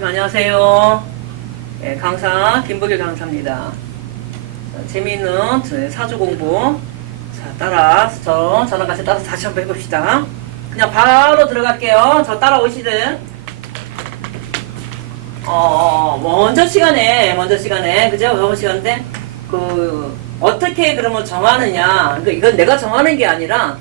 선생님 안녕하세요. 네, 강사 김복일 강사입니다. 재미있는 사주 공부 저랑 같이 따라서 다시 한번 해봅시다. 그냥 바로 들어갈게요. 저 따라오시든. 먼저 시간에 그죠? 저번 시간인데 어떻게 그러면 정하느냐. 그러니까 이건 내가 정하는 게 아니라,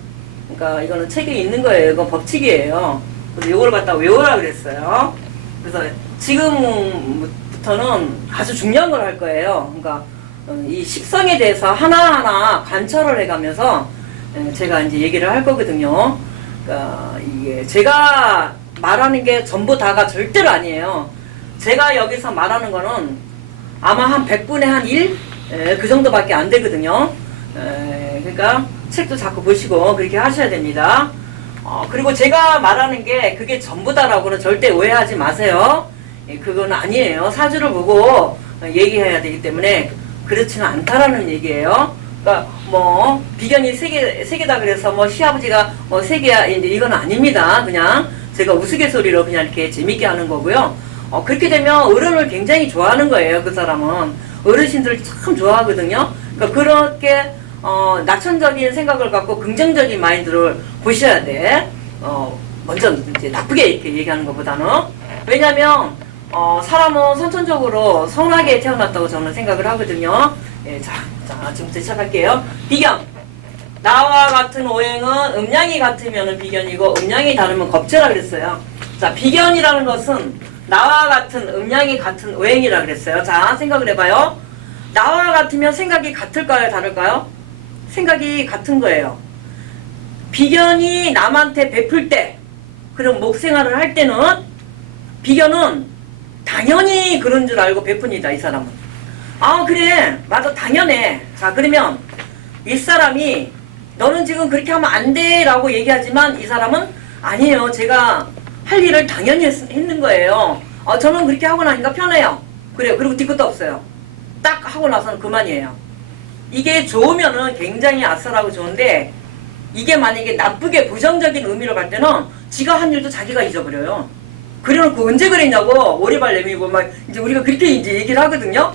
그러니까 이거는 책에 있는 거예요. 이건 법칙이에요. 그래서 이걸 갖다 외우라 그랬어요. 그래서 지금부터는 아주 중요한 걸 할 거예요. 그러니까 이 식성에 대해서 하나하나 관찰을 해가면서 제가 이제 얘기를 할 거거든요. 그러니까 이게 제가 말하는 게 전부 다가 절대로 아니에요. 제가 여기서 말하는 거는 아마 한 100분의 한 1? 그 정도밖에 안 되거든요. 그러니까 책도 자꾸 보시고 그렇게 하셔야 됩니다. 그리고 제가 말하는 게 그게 전부다라고는 절대 오해하지 마세요. 그건 아니에요. 사주를 보고 얘기해야 되기 때문에 그렇지는 않다라는 얘기예요. 그러니까 비견이 세 개다 그래서 시아버지가 세 개야 이건 아닙니다. 그냥 제가 우스갯소리로 그냥 이렇게 재밌게 하는 거고요. 그렇게 되면 어른을 굉장히 좋아하는 거예요. 그 사람은 어르신들을 참 좋아하거든요. 그러니까 그렇게 낙천적인 생각을 갖고 긍정적인 마인드를 보셔야 돼. 먼저 이제 나쁘게 이렇게 얘기하는 것보다는. 왜냐면 사람은 선천적으로 선하게 태어났다고 저는 생각을 하거든요. 예, 자, 지금부터 시작할게요. 비견. 나와 같은 오행은 음양이 같으면 비견이고 음양이 다르면 겁재라 그랬어요. 자, 비견이라는 것은 나와 같은 음양이 같은 오행이라 그랬어요. 자, 생각을 해봐요. 나와 같으면 생각이 같을까요? 다를까요? 생각이 같은 거예요. 비견이 남한테 베풀 때, 그럼 목생활을 할 때는 비견은 당연히 그런 줄 알고 베풉니다. 이 사람은. 그래. 맞아. 당연해. 자, 그러면 이 사람이 너는 지금 그렇게 하면 안 돼 라고 얘기하지만 이 사람은 아니에요. 제가 할 일을 당연히 했는 거예요. 저는 그렇게 하고 나니까 편해요. 그래요. 그리고 뒤끝도 없어요. 딱 하고 나서는 그만이에요. 이게 좋으면은 굉장히 아싸라고 좋은데, 이게 만약에 나쁘게 부정적인 의미로 갈 때는 지가 한 일도 자기가 잊어버려요. 그래놓고 언제 그랬냐고 오리발 내밀고 이제 우리가 그렇게 이제 얘기를 하거든요.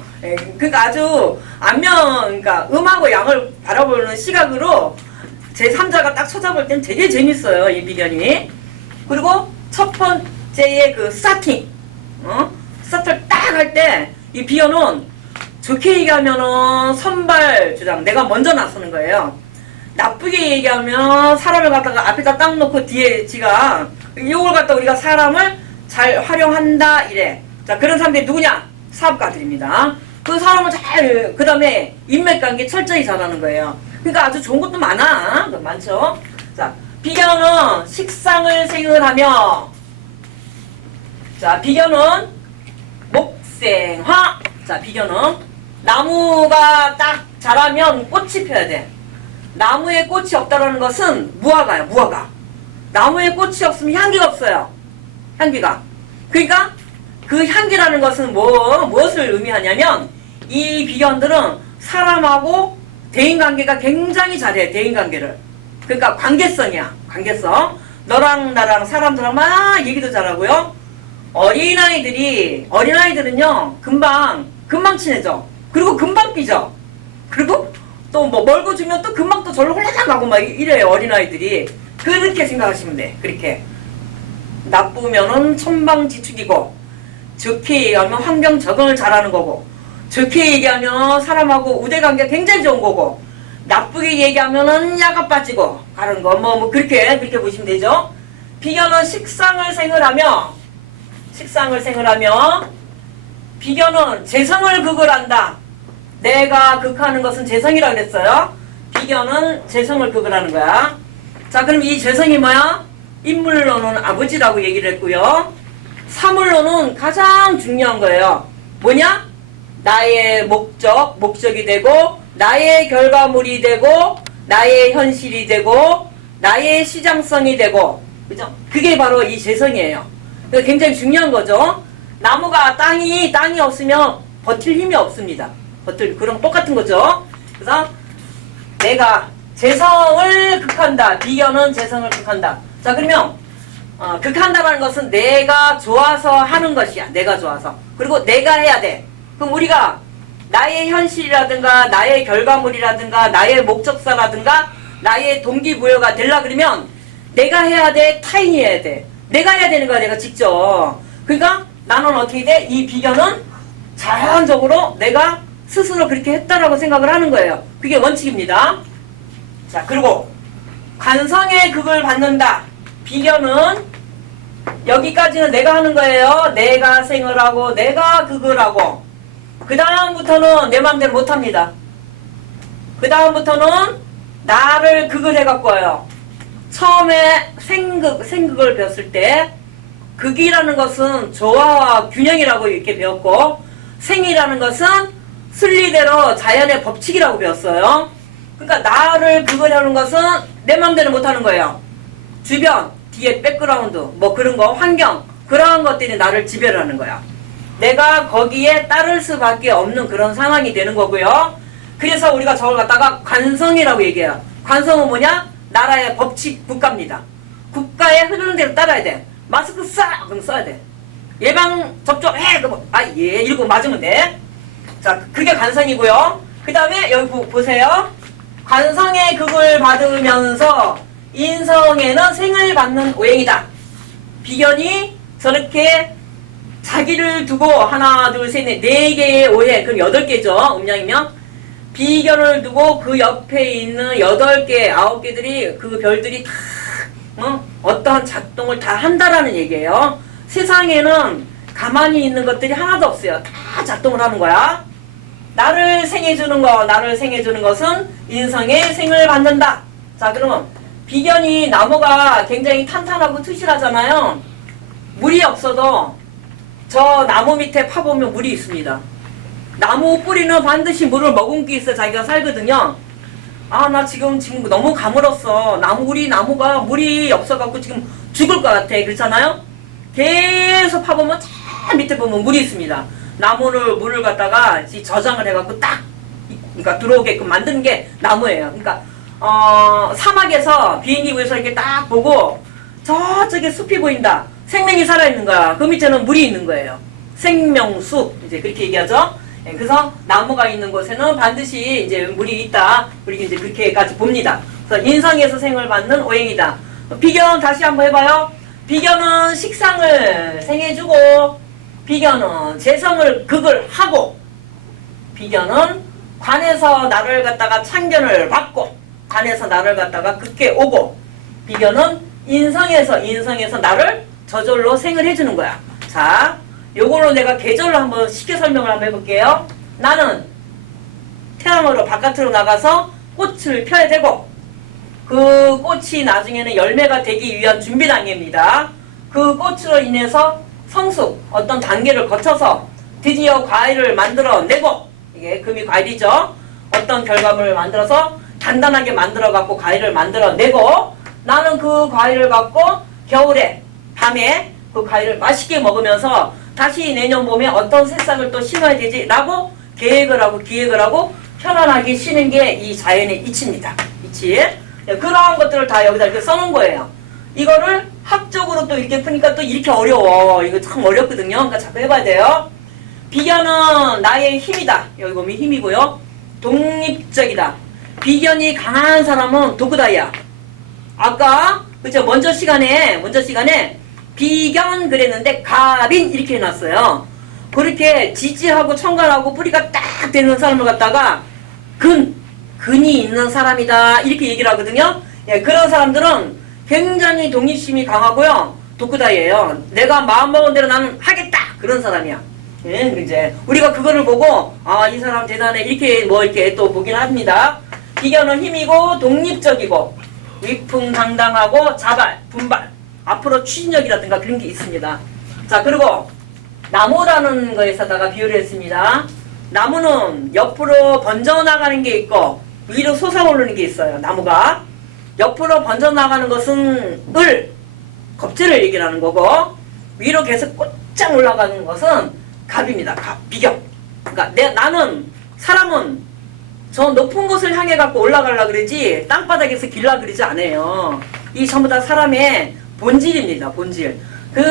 그러니까 아주 그러니까 음하고 양을 바라보는 시각으로 제 3자가 딱 쳐다볼 땐 되게 재밌어요. 이 비견이. 그리고 첫 번째의 그 스타팅, 스타트를 딱 할 때 이 비견은 좋게 얘기하면은 선발 주장, 내가 먼저 나서는 거예요. 나쁘게 얘기하면 사람을 갖다가 앞에다 딱 놓고 뒤에 지가 이걸 갖다 우리가 사람을 잘 활용한다 이래. 자, 그런 사람들이 누구냐? 사업가들입니다. 그 사람을 그 다음에 인맥관계 철저히 잘하는 거예요. 그러니까 아주 좋은 것도 많죠. 자, 비견은 식상을 생을하며, 자, 비견은 목생화. 자, 비견은 나무가 딱 자라면 꽃이 펴야 돼. 나무에 꽃이 없다라는 것은 무화과야, 무화과. 나무에 꽃이 없으면 향기가 없어요. 향기가. 그러니까 그 향기라는 것은 무엇을 의미하냐면 이 비견들은 사람하고 대인관계가 굉장히 잘해. 대인관계를. 그러니까 관계성이야. 관계성. 너랑 나랑 사람들랑 막 얘기도 잘하고요. 어린아이들은요 금방 친해져. 그리고 금방 삐져. 그리고 또 멀고 주면 또 금방 또 절로 홀라당 가고 막 이래요. 어린아이들이. 그렇게 생각하시면 돼. 그렇게. 나쁘면은 천방지축이고, 좋게 얘기하면 환경 적응을 잘하는 거고, 좋게 얘기하면 사람하고 우대관계가 굉장히 좋은 거고, 나쁘게 얘기하면은 야가 빠지고 가는 거 그렇게 보시면 되죠. 비견은 식상을 생을하며 비견은 재성을 극을한다. 내가 극하는 것은 재성이라 그랬어요. 비견은 재성을 극을하는 거야. 자, 그럼 이 재성이 뭐야? 인물로는 아버지라고 얘기를 했고요. 사물로는 가장 중요한 거예요. 뭐냐? 나의 목적이 되고, 나의 결과물이 되고, 나의 현실이 되고, 나의 시장성이 되고, 그죠? 그게 바로 이 재성이에요. 그게 굉장히 중요한 거죠. 나무가 땅이 없으면 버틸 힘이 없습니다. 그럼 똑같은 거죠. 그래서 내가 재성을 극한다. 비견은 재성을 극한다. 자, 그러면 극한다라는 것은 내가 좋아서 하는 것이야. 내가 좋아서. 그리고 내가 해야 돼. 그럼 우리가 나의 현실이라든가 나의 결과물이라든가 나의 목적사라든가 나의 동기부여가 되려 그러면 내가 해야 돼. 타인이 해야 돼. 내가 해야 되는 거야. 내가 직접. 그러니까 나는 어떻게 돼? 이 비견은 자연적으로 내가 스스로 그렇게 했다라고 생각을 하는 거예요. 그게 원칙입니다. 자, 그리고 관성의 극을 받는다. 비견은 여기까지는 내가 하는 거예요. 내가 생을 하고 내가 극을 하고 그 다음부터는 내 마음대로 못합니다. 그 다음부터는 나를 극을 해갖고요. 처음에 생극을 배웠을 때 극이라는 것은 조화와 균형이라고 이렇게 배웠고 생이라는 것은 순리대로 자연의 법칙이라고 배웠어요. 그러니까 나를 극을 하는 것은 내 마음대로 못하는 거예요. 주변, 뒤에 백그라운드, 뭐 그런 거, 환경 그러한 것들이 나를 지배하는 거야. 내가 거기에 따를 수밖에 없는 그런 상황이 되는 거고요. 그래서 우리가 저걸 갖다가 관성이라고 얘기해요. 관성은 뭐냐? 나라의 법칙, 국가입니다. 국가에 흐르는 대로 따라야 돼. 마스크 싹! 그럼 써야 돼. 예방 접종해! 그럼 예 이러고 맞으면 돼. 자, 그게 관성이고요. 그 다음에 여기 보세요. 관성의 극을 받으면서 인성에는 생을 받는 오행이다. 비견이 저렇게 자기를 두고 하나, 둘, 셋, 넷, 네 개의 오행, 그럼 8개죠. 음양이면. 비견을 두고 그 옆에 있는 8개, 9개들이 그 별들이 다 어떠한 작동을 다 한다라는 얘기예요. 세상에는 가만히 있는 것들이 하나도 없어요. 다 작동을 하는 거야. 나를 생해주는 것은 인성의 생을 받는다. 자, 그러면 비견이 나무가 굉장히 탄탄하고 튼실하잖아요. 물이 없어도 저 나무 밑에 파보면 물이 있습니다. 나무 뿌리는 반드시 물을 머금기 있어 자기가 살거든요. 나 지금 너무 가물었어. 나무가 물이 없어갖고 지금 죽을 것 같아. 그렇잖아요? 계속 파보면 저 밑에 보면 물이 있습니다. 물을 갖다가 저장을 해갖고 그러니까 들어오게끔 만드는 게 나무예요. 그러니까 사막에서 비행기에서 이렇게 딱 보고 저쪽에 숲이 보인다. 생명이 살아있는 거야. 그 밑에는 물이 있는 거예요. 생명숲 이제 그렇게 얘기하죠. 그래서 나무가 있는 곳에는 반드시 이제 물이 있다. 우리 이제 그렇게까지 봅니다. 그래서 인성에서 생을 받는 오행이다. 비견 다시 한번 해봐요. 비견은 식상을 생해주고, 비견은 재성을 극을 하고, 비견은 관에서 나를 갖다가 참견을 받고, 관에서 나를 갖다가 극해 오고, 비견은 인성에서 나를 저절로 생을 해주는 거야. 자, 요걸로 내가 계절로 한번 쉽게 설명을 한번 해볼게요. 나는 태양으로 바깥으로 나가서 꽃을 펴야 되고, 그 꽃이 나중에는 열매가 되기 위한 준비 단계입니다. 그 꽃으로 인해서 성숙, 어떤 단계를 거쳐서 드디어 과일을 만들어내고, 이게 금이 과일이죠. 어떤 결과물을 만들어서 단단하게 만들어갖고 과일을 만들어내고, 나는 그 과일을 갖고 겨울에, 밤에 그 과일을 맛있게 먹으면서 다시 내년 봄에 어떤 새싹을 또 심어야 되지? 라고 계획을 하고 기획을 하고 편안하게 쉬는 게 이 자연의 이치입니다. 이치. 그러한 것들을 다 여기다 이렇게 써놓은 거예요. 이거를 학적으로 또 이렇게 푸니까 또 이렇게 어려워. 이거 참 어렵거든요. 그러니까 자꾸 해봐야 돼요. 비견은 나의 힘이다. 여기 보면 힘이고요. 독립적이다. 비견이 강한 사람은 도쿠다이야. 아까 그죠? 먼저 시간에 비견 그랬는데 갑인 이렇게 해놨어요. 그렇게 지지하고 청간하고 뿌리가 딱 되는 사람을 갖다가 근이 있는 사람이다 이렇게 얘기를 하거든요. 예, 그런 사람들은 굉장히 독립심이 강하고요. 도쿠다이예요. 내가 마음먹은 대로 나는 하겠다 그런 사람이야. 예, 이제 우리가 그거를 보고 이 사람 대단해 이렇게 이렇게 또 보긴 합니다. 비견은 힘이고 독립적이고 위풍당당하고 자발, 분발 앞으로 추진력이라든가 그런 게 있습니다. 자, 그리고 나무라는 거에서다가 비유를 했습니다. 나무는 옆으로 번져나가는 게 있고 위로 솟아오르는 게 있어요. 나무가 옆으로 번져나가는 것은 겁재를 얘기를 하는 거고, 위로 계속 꽂짱 올라가는 것은 갑입니다. 갑, 비견. 그러니까 사람은 저 높은 곳을 향해 갖고 올라가려고 그러지 땅바닥에서 길라 그러지 않아요. 이 전부 다 사람의 본질입니다. 본질. 그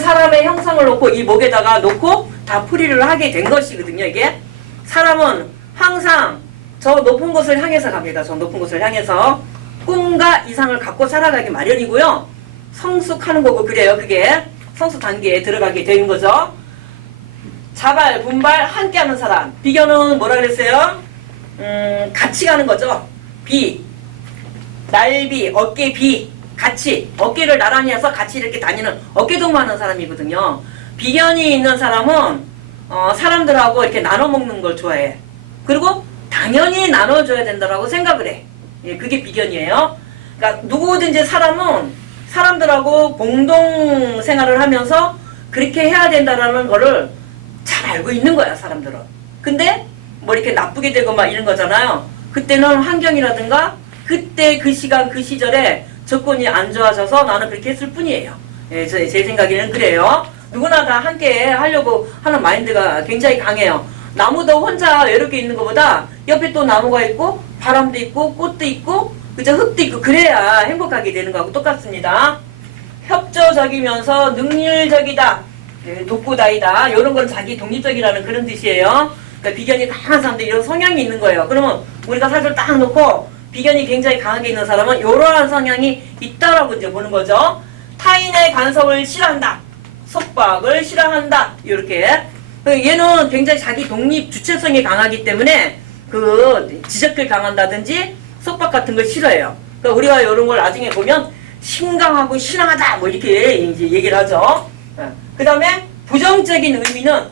사람의 형상을 놓고 이 목에다가 놓고 다 풀이를 하게 된 것이거든요. 이게 사람은 항상 저 높은 곳을 향해서 갑니다. 저 높은 곳을 향해서 꿈과 이상을 갖고 살아가기 마련이고요. 성숙하는 거고 그래요. 그게 성숙 단계에 들어가게 되는 거죠. 자발, 분발, 함께하는 사람. 비견은 뭐라 그랬어요? 같이 가는 거죠. 비, 날비, 어깨비, 같이 어깨를 나란히 해서 같이 이렇게 다니는 어깨동무하는 사람이거든요. 비견이 있는 사람은 사람들하고 이렇게 나눠 먹는 걸 좋아해. 그리고 당연히 나눠줘야 된다라고 생각을 해. 예, 그게 비견이에요. 그러니까 누구든지 사람은 사람들하고 공동 생활을 하면서 그렇게 해야 된다라는 거를 잘 알고 있는 거야, 사람들은. 근데 뭐 이렇게 나쁘게 되고 막 이런 거잖아요. 그때는 환경이라든가 그때 그 시간 그 시절에 조건이 안 좋아져서 나는 그렇게 했을 뿐이에요. 예, 제 생각에는 그래요. 누구나 다 함께 하려고 하는 마인드가 굉장히 강해요. 나무도 혼자 외롭게 있는 것보다 옆에 또 나무가 있고 바람도 있고 꽃도 있고 그저 흙도 있고 그래야 행복하게 되는 거하고 똑같습니다. 협조적이면서 능률적이다. 예, 독보다이다. 이런 건 자기 독립적이라는 그런 뜻이에요. 그러니까 비견이 강한 사람들 이런 성향이 있는 거예요. 그러면 우리가 사실 딱 놓고 비견이 굉장히 강하게 있는 사람은 이러한 성향이 있다라고 이제 보는 거죠. 타인의 간섭을 싫어한다. 속박을 싫어한다. 이렇게. 얘는 굉장히 자기 독립 주체성이 강하기 때문에 그 지적을 강한다든지 속박 같은 걸 싫어해요. 그러니까 우리가 이런 걸 나중에 보면 신강하고 신앙하다 뭐 이렇게 이제 얘기를 하죠. 그 다음에 부정적인 의미는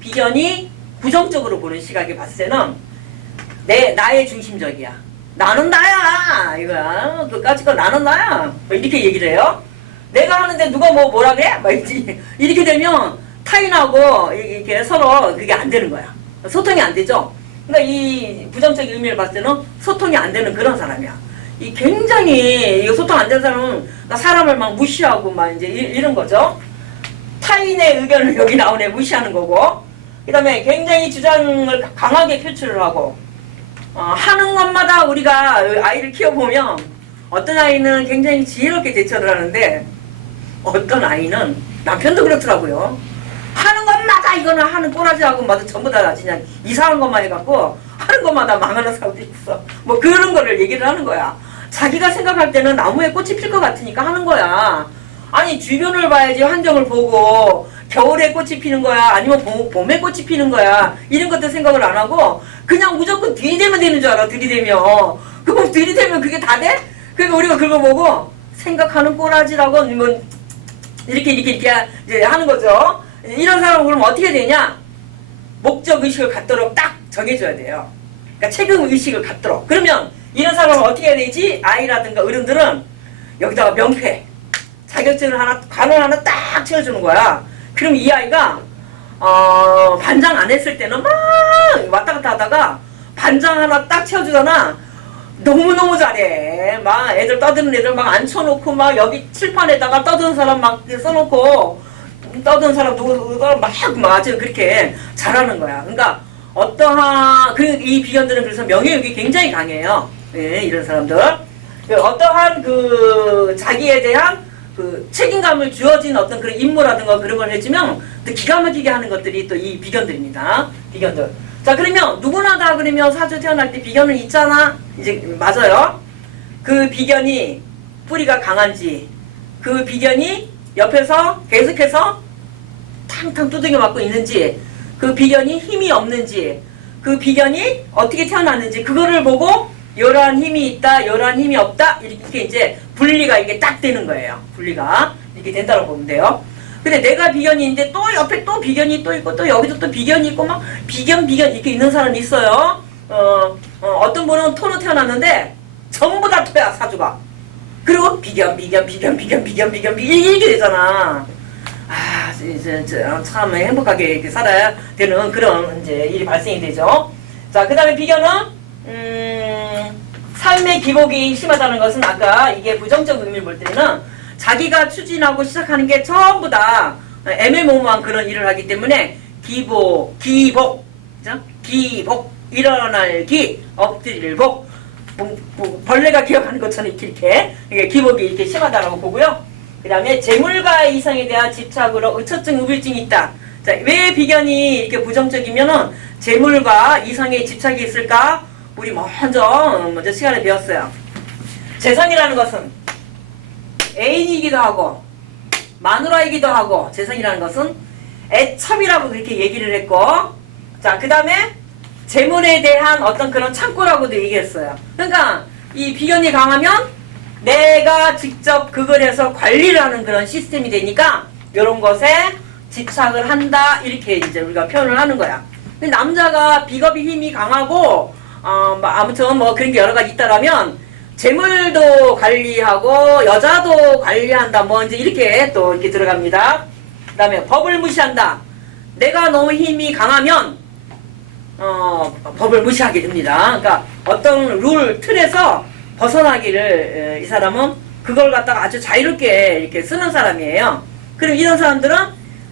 비견이 부정적으로 보는 시각에 봤을 때는 나의 중심적이야. 나는 나야. 이거야. 그까짓 거 나는 나야. 뭐 이렇게 얘기를 해요. 내가 하는데 누가 뭐라 그래? 막 이렇게 되면 타인하고 이렇게 서로 그게 안 되는 거야. 소통이 안 되죠. 그러니까 이 부정적인 의미를 봤을 때는 소통이 안 되는 그런 사람이야. 이 굉장히 소통 안 되는 사람은 사람을 막 무시하고 막 이제 이런 거죠. 타인의 의견을 여기 나오네 무시하는 거고. 그다음에 굉장히 주장을 강하게 표출을 하고 하는 것마다 우리가 아이를 키워보면 어떤 아이는 굉장히 지혜롭게 대처를 하는데 어떤 아이는 남편도 그렇더라고요. 하는 것마다 이거는 하는 꼬라지하고 마다 전부 다 그냥 이상한 것만 해갖고 하는 것마다 망하는 사람도 있어. 뭐 그런 거를 얘기를 하는 거야. 자기가 생각할 때는 나무에 꽃이 필 것 같으니까 하는 거야. 아니 주변을 봐야지 환경을 보고 겨울에 꽃이 피는 거야 아니면 봄에 꽃이 피는 거야 이런 것들 생각을 안 하고 그냥 무조건 들이대면 되는 줄 알아. 들이대면 그럼 들이대면 그게 다 돼? 그러니까 우리가 그거 보고 생각하는 꼬라지라고 뭐 이렇게 이제 하는 거죠. 이런 사람은 그러면 어떻게 되냐? 목적 의식을 갖도록 딱 정해줘야 돼요. 그러니까 책임 의식을 갖도록. 그러면 이런 사람은 어떻게 해야 되지? 아이라든가 어른들은 여기다가 명패 자격증을 하나 관을 하나 딱 채워주는 거야. 그럼 이 아이가 반장 안 했을 때는 막 왔다 갔다 하다가 반장 하나 딱 채워주잖아. 너무너무 잘해. 막 애들 떠드는 애들 막 앉혀놓고 막 여기 칠판에다가 떠드는 사람 막 써놓고 떠드는 사람 누구 막 아주 그렇게 잘하는 거야. 그러니까 어떠한 이 비견들은 그래서 명예욕이 굉장히 강해요. 예, 이런 사람들 어떠한 그 자기에 대한 그 책임감을 주어진 어떤 그런 임무라든가 그런 걸 해주면 또 기가 막히게 하는 것들이 또 이 비견들입니다. 비견들. 자 그러면 누구나 다 그러면 사주 태어날 때 비견은 있잖아. 이제 맞아요. 그 비견이 뿌리가 강한지 그 비견이 옆에서 계속해서 탕탕 두들겨 맞고 있는지 그 비견이 힘이 없는지 그 비견이 어떻게 태어났는지 그거를 보고 이러한 힘이 있다 이러한 힘이 없다 이렇게 이제 분리가 이게 딱 되는 거예요. 분리가 이렇게 된다고 보면 돼요. 근데 내가 비견이 있는데 또 옆에 또 비견이 또 있고 또 여기도 또 비견이 있고 막 비견 이렇게 있는 사람이 있어요. 어떤 분은 토로 태어났는데 전부 다 토야 사주가. 그리고 비견 이렇게 되잖아. 아 이제 참 행복하게 이렇게 살아야 되는 그런 이제 일이 발생이 되죠. 자 그다음에 비견은 삶의 기복이 심하다는 것은 아까 이게 부정적 의미를 볼 때는 자기가 추진하고 시작하는 게 전부 다 애매모호한 그런 일을 하기 때문에 기복, 그죠? 기복, 일어날 기, 엎드릴 복, 벌레가 기억하는 것처럼 이렇게 이게 기복이 이렇게 심하다라고 보고요. 그 다음에 재물과 이성에 대한 집착으로 의처증, 우울증이 있다. 자, 왜 비견이 이렇게 부정적이면은 재물과 이성에 집착이 있을까? 우리 먼저 시간에 배웠어요. 재성이라는 것은 애인이기도 하고 마누라이기도 하고, 재성이라는 것은 애첩이라고 그렇게 얘기를 했고, 자, 그 다음에 재물에 대한 어떤 그런 창고라고도 얘기했어요. 그러니까 이 비견이 강하면 내가 직접 그걸 해서 관리를 하는 그런 시스템이 되니까 이런 것에 집착을 한다, 이렇게 이제 우리가 표현을 하는 거야. 근데 남자가 비겁이 힘이 강하고 아무튼 뭐 그런 게 여러 가지 있다라면 재물도 관리하고 여자도 관리한다, 뭐 이제 이렇게 또 이렇게 들어갑니다. 그 다음에 법을 무시한다. 내가 너무 힘이 강하면 법을 무시하게 됩니다. 그러니까 어떤 룰 틀에서 벗어나기를 이 사람은 그걸 갖다가 아주 자유롭게 이렇게 쓰는 사람이에요. 그럼 이런 사람들은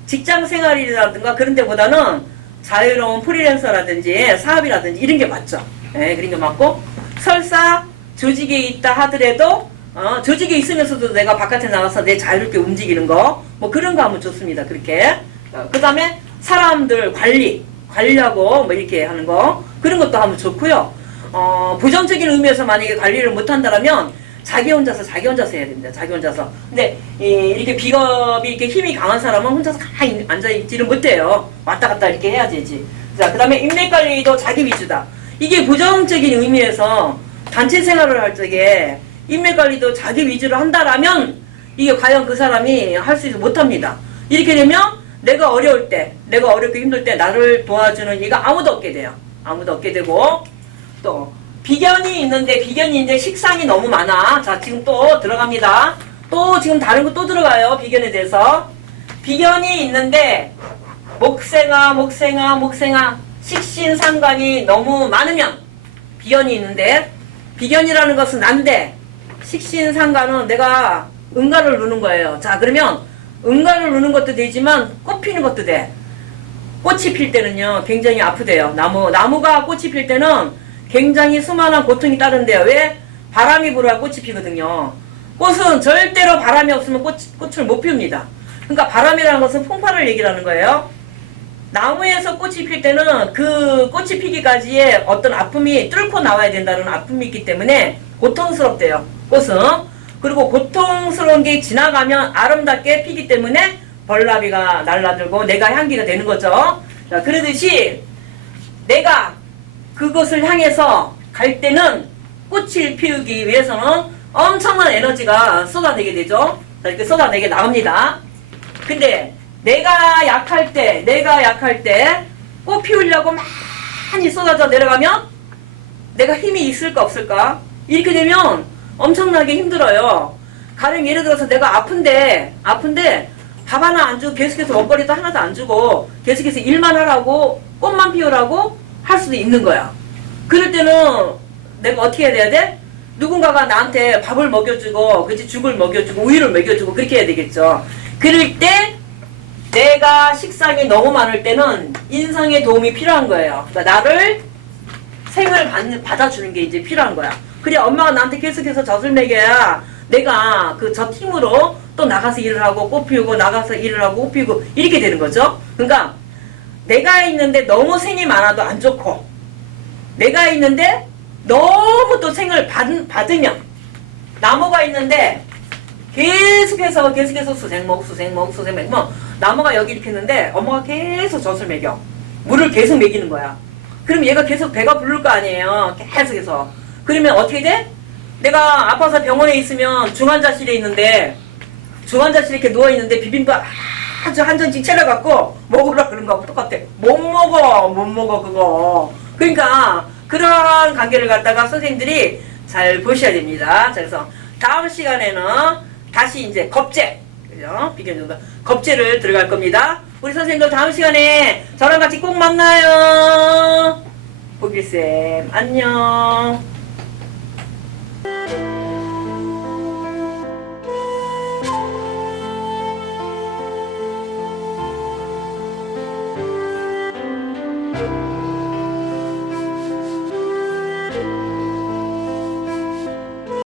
직장 생활이라든가 그런 데보다는 자유로운 프리랜서라든지 사업이라든지 이런 게 맞죠. 네, 그런 게 맞고, 설사 조직에 있다 하더라도 조직에 있으면서도 내가 바깥에 나가서 내 자유롭게 움직이는 거, 뭐 그런 거 하면 좋습니다. 그렇게. 그 다음에 사람들 관리하고 뭐 이렇게 하는 거, 그런 것도 하면 좋고요. 부정적인 의미에서 만약에 관리를 못한다면 자기 혼자서 해야 됩니다. 자기 혼자서. 근데 이렇게 비겁이 이렇게 힘이 강한 사람은 혼자서 가만히 앉아있지를 못해요. 왔다 갔다 이렇게 해야 되지. 자, 그 다음에 인맥 관리도 자기 위주다. 이게 부정적인 의미에서 단체 생활을 할 적에 인맥 관리도 자기 위주로 한다라면 이게 과연 그 사람이 할 수 있어 못합니다. 이렇게 되면 내가 어려울 때, 내가 어렵고 힘들 때 나를 도와주는 이가 아무도 없게 돼요. 아무도 없게 되고, 또 비견이 있는데 비견이 이제 식상이 너무 많아. 자, 지금 또 들어갑니다. 또 지금 다른 거 또 들어가요. 비견에 대해서. 비견이 있는데 목생아 식신상관이 너무 많으면, 비견이 있는데 비견이라는 것은 난데 식신상관은 내가 음가를 누는 거예요. 자, 그러면 음가를 누는 것도 되지만 꽃 피는 것도 돼. 꽃이 필 때는요 굉장히 아프대요. 나무가 꽃이 필 때는 굉장히 수많은 고통이 따른대요. 왜? 바람이 불어야 꽃이 피거든요. 꽃은 절대로 바람이 없으면 꽃을 못 피웁니다. 그러니까 바람이라는 것은 풍파를 얘기하는 거예요. 나무에서 꽃이 필 때는 그 꽃이 피기까지의 어떤 아픔이 뚫고 나와야 된다는 아픔이 있기 때문에 고통스럽대요. 꽃은. 그리고 고통스러운 게 지나가면 아름답게 피기 때문에 벌나비가 날라들고 내가 향기가 되는 거죠. 자, 그러듯이 내가 그것을 향해서 갈 때는 꽃을 피우기 위해서는 엄청난 에너지가 쏟아내게 되죠. 자, 이렇게 쏟아내게 나옵니다. 근데 내가 약할 때 꽃 피우려고 많이 쏟아져 내려가면 내가 힘이 있을까 없을까? 이렇게 되면 엄청나게 힘들어요. 가령 예를 들어서 내가 아픈데 밥 하나 안 주고 계속해서 먹거리도 하나도 안 주고 계속해서 일만 하라고, 꽃만 피우라고 할 수도 있는 거야. 그럴 때는 내가 어떻게 해야 돼? 누군가가 나한테 밥을 먹여주고, 그치, 죽을 먹여주고, 우유를 먹여주고, 그렇게 해야 되겠죠. 그럴 때 내가 식상이 너무 많을 때는 인성의 도움이 필요한 거예요. 그러니까 나를 생을 받아주는 게 이제 필요한 거야. 그래, 엄마가 나한테 계속해서 젖을 먹여야 내가 그 저 팀으로 또 나가서 일을 하고 꽃 피우고, 나가서 일을 하고 꽃 피우고, 이렇게 되는 거죠. 그러니까 내가 있는데 너무 생이 많아도 안 좋고, 내가 있는데 너무 또 생을 받으면, 나무가 있는데 계속해서 수생목 뭐 나무가 여기 이렇게 있는데 엄마가 계속 젖을 먹여, 물을 계속 먹이는 거야. 그럼 얘가 계속 배가 부를 거 아니에요. 계속해서. 그러면 어떻게 돼? 내가 아파서 병원에 있으면 중환자실에 있는데, 중환자실에 이렇게 누워있는데 비빔밥 아주 한 전씩 차려갖고 먹으라 그런 거하고 똑같아. 못 먹어 그거. 그러니까 그런 관계를 갖다가 선생님들이 잘 보셔야 됩니다. 그래서 다음 시간에는 다시 이제 겁제, 그죠? 비견정도 겁제를 들어갈 겁니다. 우리 선생님들 다음 시간에 저랑 같이 꼭 만나요. 보길쌤 안녕.